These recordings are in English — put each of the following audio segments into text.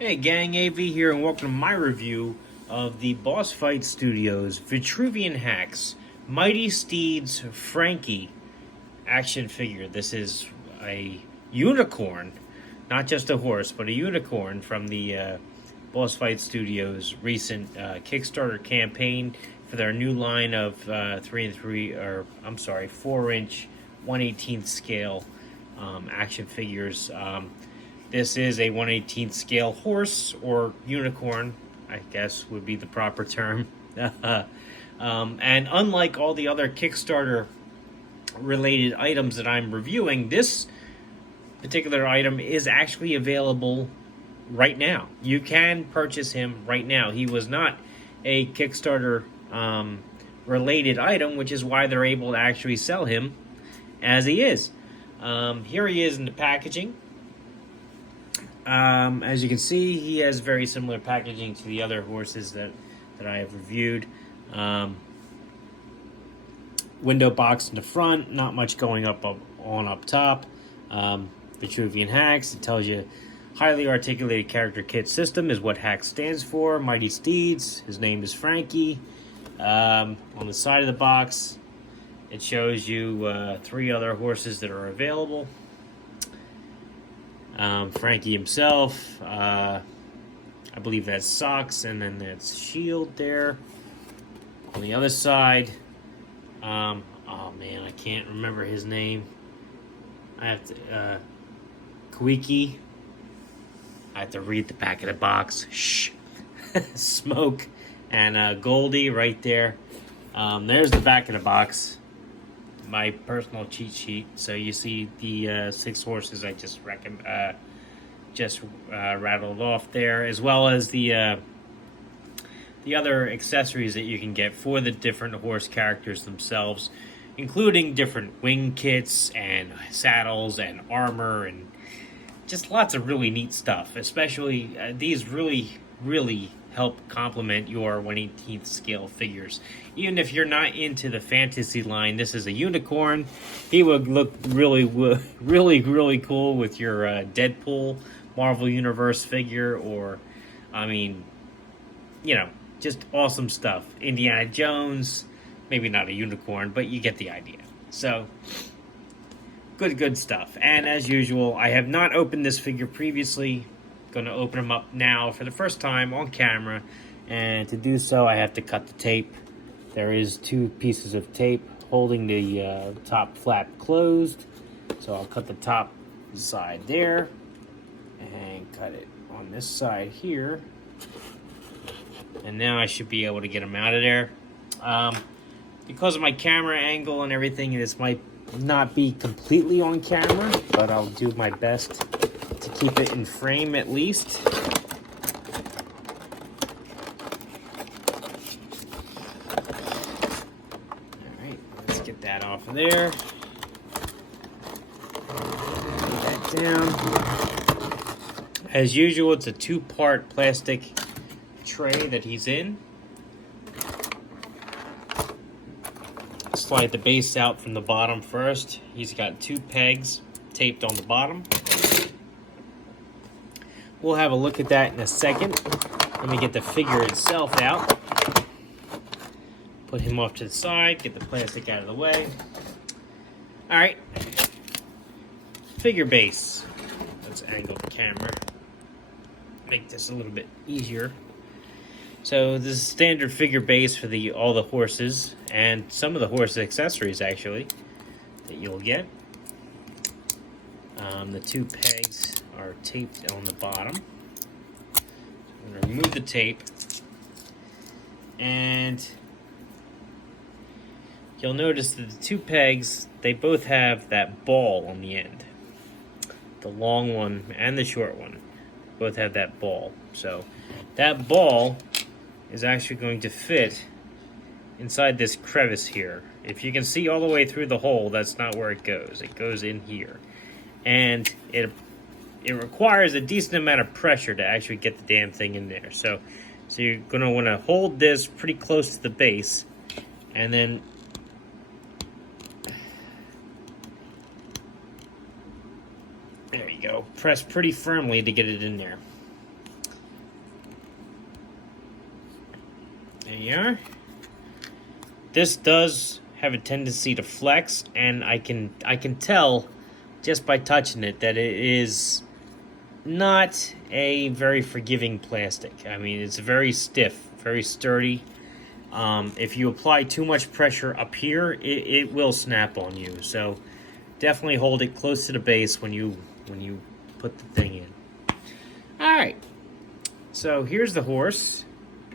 Hey gang, AV here, and welcome to my review of the Boss Fight Studios Vitruvian Hacks Mighty Steeds Frankie action figure. This is a unicorn, not just a horse, but a unicorn from the Boss Fight Studios recent Kickstarter campaign for their new line of 4-inch 1/18th scale action figures. This is a 1/18th scale horse, or unicorn, I guess would be the proper term. And unlike all the other Kickstarter related items that I'm reviewing, this particular item is actually available right now. You can purchase him right now. He was not a Kickstarter related item, which is why they're able to actually sell him as he is. Here he is in the packaging. As you can see, he has very similar packaging to the other horses that I have reviewed. Window box in the front, not much going up top. Vitruvian Hacks, it tells you highly articulated character kit system is what Hacks stands for. Mighty Steeds, his name is Frankie. On the side of the box, it shows you 3 other horses that are available. Frankie himself, I believe that's Socks, and then that's Shield there. On the other side, oh man, I can't remember his name. I have to, Kwiki. I have to read the back of the box. Shh. Smoke and Goldie right there. There's the back of the box. My personal cheat sheet. So you see the 6 horses I just rattled off there, as well as the other accessories that you can get for the different horse characters themselves, including different wing kits and saddles and armor and just lots of really neat stuff. Especially these really help complement your 1/18th scale figures. Even if you're not into the fantasy line, this is a unicorn. He would look really cool with your Deadpool Marvel Universe figure, or, I mean, you know, just awesome stuff. Indiana Jones, maybe not a unicorn, but you get the idea. So, good stuff. And as usual, I have not opened this figure previously. Going to open them up now for the first time on camera, and to do so I have to cut the tape. There is 2 pieces of tape holding the top flap closed, so I'll cut the top side there and cut it on this side here, and now I should be able to get them out of there. Because of my camera angle and everything, this might not be completely on camera, but I'll do my best to keep it in frame at least. Alright, let's get that off of there. Put that down. As usual, it's a 2-part plastic tray that he's in. Slide the base out from the bottom first. He's got 2 pegs taped on the bottom. We'll have a look at that in a second. Let me get the figure itself out. Put him off to the side, get the plastic out of the way. Alright. Figure base. Let's angle the camera. Make this a little bit easier. So this is standard figure base for all the horses, and some of the horse accessories actually that you'll get. The 2 pegs are taped on the bottom. I'm going to remove the tape, and you'll notice that the 2 pegs, they both have that ball on the end. The long one and the short one both have that ball. So that ball is actually going to fit inside this crevice here. If you can see all the way through the hole, that's not where it goes. It goes in here. And it requires a decent amount of pressure to actually get the damn thing in there. So you're going to want to hold this pretty close to the base, and then there you go. Press pretty firmly to get it in there. There you are. This does have a tendency to flex, and I can tell just by touching it that it is not a very forgiving plastic. I mean, it's very stiff, very sturdy. If you apply too much pressure up here, it will snap on you. So definitely hold it close to the base when you put the thing in. All right. So here's the horse,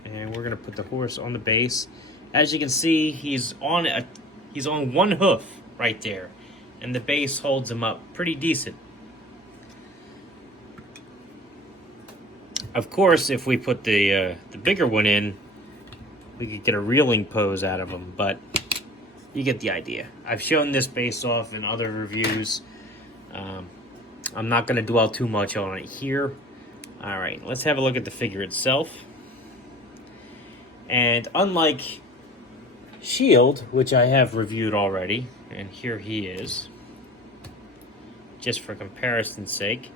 and we're gonna put the horse on the base. As you can see, he's on one hoof right there, and the base holds him up pretty decent. Of course, if we put the bigger one in, we could get a reeling pose out of him, but you get the idea. I've shown this base off in other reviews. I'm not going to dwell too much on it here. All right, let's have a look at the figure itself. And unlike Shield, which I have reviewed already, and here he is, just for comparison's sake,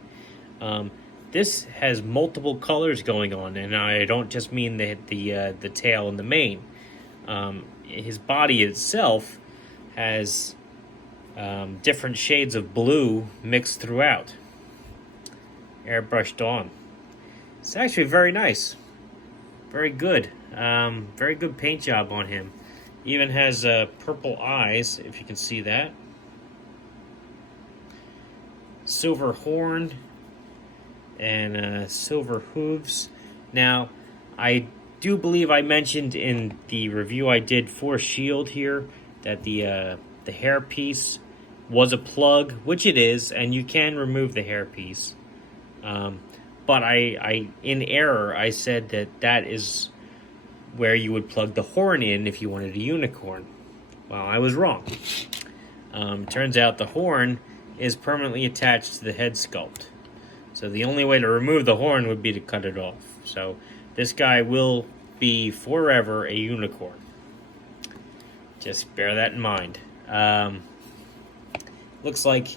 this has multiple colors going on, and I don't just mean the tail and the mane. His body itself has different shades of blue mixed throughout, airbrushed on. It's actually very nice, very good paint job on him. Even has purple eyes, if you can see that. Silver horn and silver hooves. Now, I do believe I mentioned in the review I did for Shield here that the hairpiece was a plug, which it is, and you can remove the hairpiece. But I in error, I said that is where you would plug the horn in if you wanted a unicorn. Well, I was wrong. Turns out the horn is permanently attached to the head sculpt. So the only way to remove the horn would be to cut it off. So this guy will be forever a unicorn. Just bear that in mind. Looks like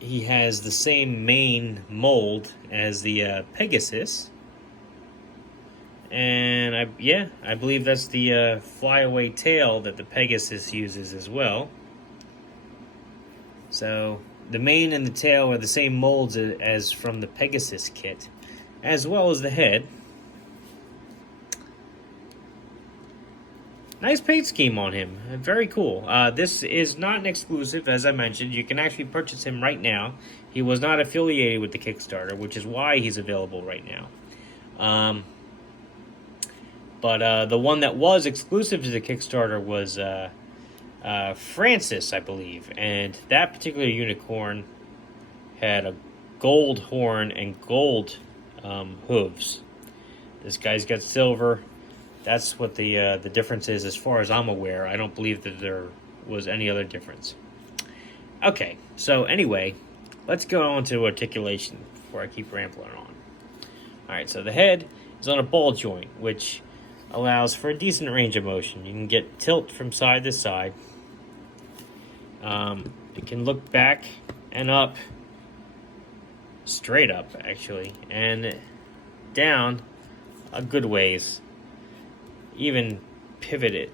he has the same mane mold as the Pegasus. And I believe that's the flyaway tail that the Pegasus uses as well. So the mane and the tail are the same molds as from the Pegasus kit, as well as the head. Nice paint scheme on him. Very cool. This is not an exclusive, as I mentioned. You can actually purchase him right now. He was not affiliated with the Kickstarter, which is why he's available right now. But the one that was exclusive to the Kickstarter was Francis, I believe. And that particular unicorn had a gold horn and gold hooves. This guy's got silver. That's what the difference is as far as I'm aware. I don't believe that there was any other difference. Okay, so anyway, let's go on to articulation before I keep rambling on. Alright, so the head is on a ball joint, which allows for a decent range of motion. You can get tilt from side to side. It can look back and up, straight up actually, and down a good ways. Even pivot it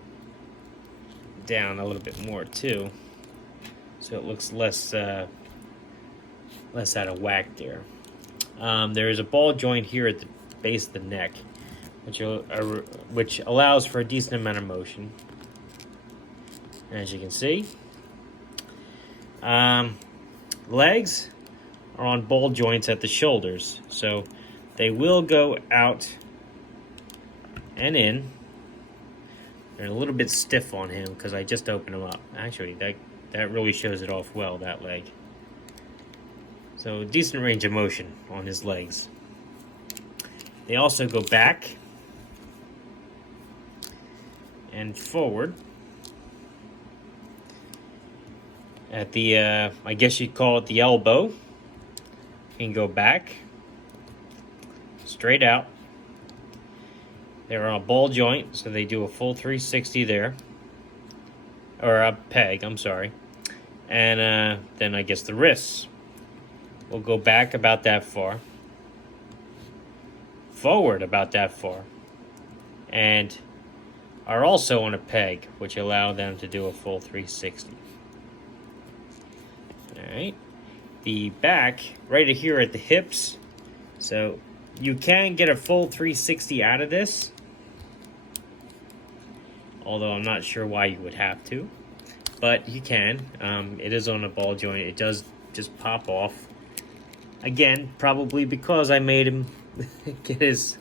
down a little bit more too, so it looks less out of whack there. There is a ball joint here at the base of the neck, which allows for a decent amount of motion, as you can see. Legs are on ball joints at the shoulders, so they will go out and in. They're a little bit stiff on him because I just opened them up. Actually, that really shows it off well, that leg. So decent range of motion on his legs. They also go back and forward at the, I guess you'd call it the elbow. You can go back, straight out. They're on a ball joint, so they do a full 360 there. Or a peg, I'm sorry. And then I guess the wrists will go back about that far. Forward about that far. And are also on a peg, which allow them to do a full 360. Alright. The back, right here at the hips, so you can get a full 360 out of this, although I'm not sure why you would have to, but you can. It is on a ball joint. It does just pop off. Again, probably because I made him get his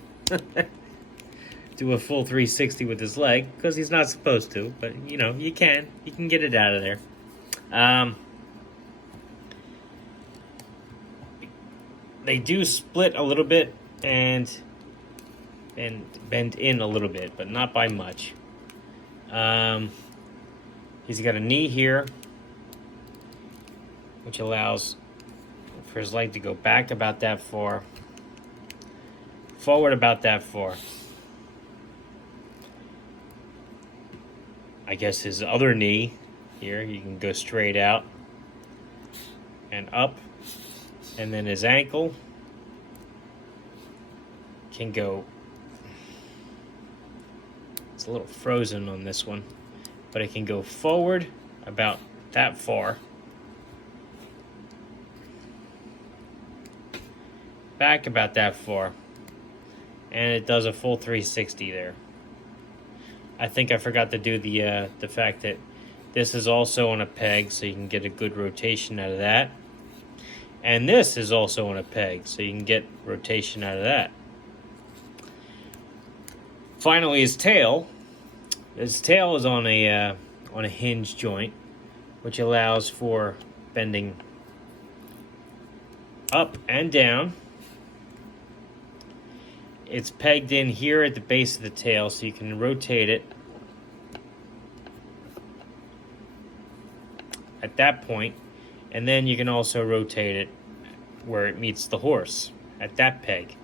do a full 360 with his leg, because he's not supposed to, but you know, you can get it out of there. They do split a little bit and bend in a little bit, but not by much. He's got a knee here, which allows for his leg to go back about that far, forward about that far. I guess his other knee here, you can go straight out and up. And then his ankle can go, it's a little frozen on this one, but it can go forward about that far, back about that far, and it does a full 360 there. I think I forgot to do the fact that this is also on a peg, so you can get a good rotation out of that. And this is also on a peg, so you can get rotation out of that. Finally, his tail. His tail is on a hinge joint, which allows for bending up and down. It's pegged in here at the base of the tail, so you can rotate it at that point. And then you can also rotate it where it meets the horse at that peg.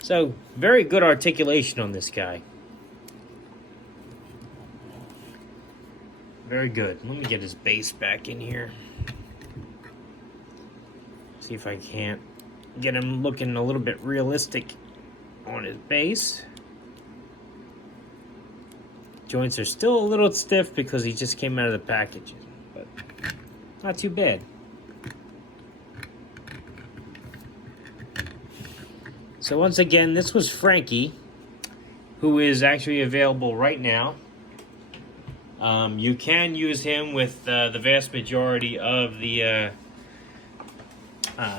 So, very good articulation on this guy. Very good. Let me get his base back in here. See if I can't get him looking a little bit realistic on his base. Joints are still a little stiff because he just came out of the package, but not too bad. So once again, this was Frankie, who is actually available right now. You can use him with the vast majority of the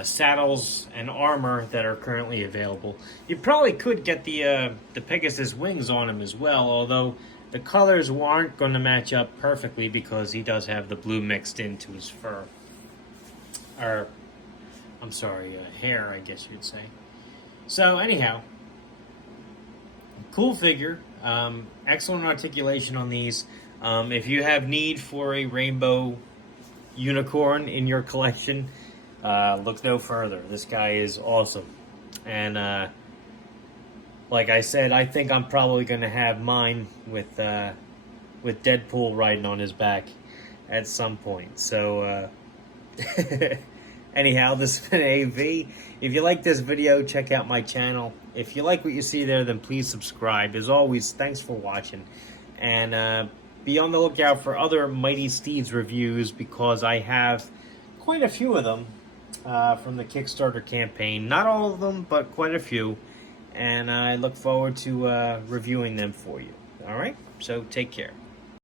saddles and armor that are currently available. You probably could get the Pegasus wings on him as well, although the colors aren't going to match up perfectly because he does have the blue mixed into his fur. Or, I'm sorry, hair, I guess you'd say. So anyhow, cool figure. Excellent articulation on these. If you have need for a rainbow unicorn in your collection, look no further. This guy is awesome. And like I said, I think I'm probably going to have mine with Deadpool riding on his back at some point. So anyhow, this has been AV. If you like this video, check out my channel. If you like what you see there, then please subscribe. As always, thanks for watching. And be on the lookout for other Mighty Steeds reviews, because I have quite a few of them from the Kickstarter campaign. Not all of them, but quite a few. And I look forward to reviewing them for you. All right? So take care.